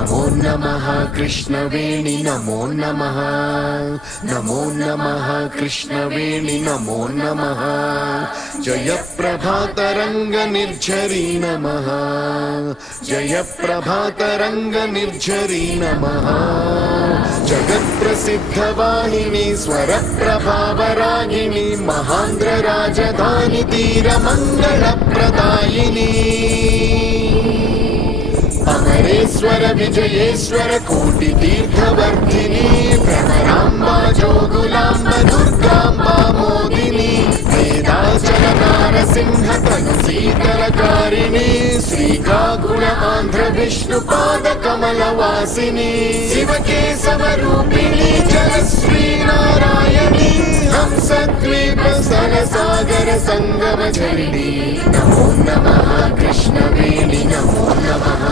नमो नमः कृष्णवेणि नमो नमः नमो नमः कृष्णवेणि नमो नमः जय प्रभातरंग निर्झरी नमः जय प्रभातरंग निर्झरी नमः जगत्प्रसिद्ध वाहिनी स्वर प्रभावरागिणी महांध्र राजधानी तीर मंगल प्रदायिनी अमरेश्वर विजयेश्वर कोटि तीर्थवर्धिनी भ्रमराम्बा जोगुलाम्ब दुर्गाम्बा मोदिनी वेदाचल नारसिंह तनु शीतलकारिणी श्रीकाकुल आंध्र विष्णुपाद कमलवासिनी शिवकेशव रूपिणी जलश्री नारायणी हंसद्वीप स्थल सागर संगम झरिणी नमो नमः कृष्णवेणि नमो नमः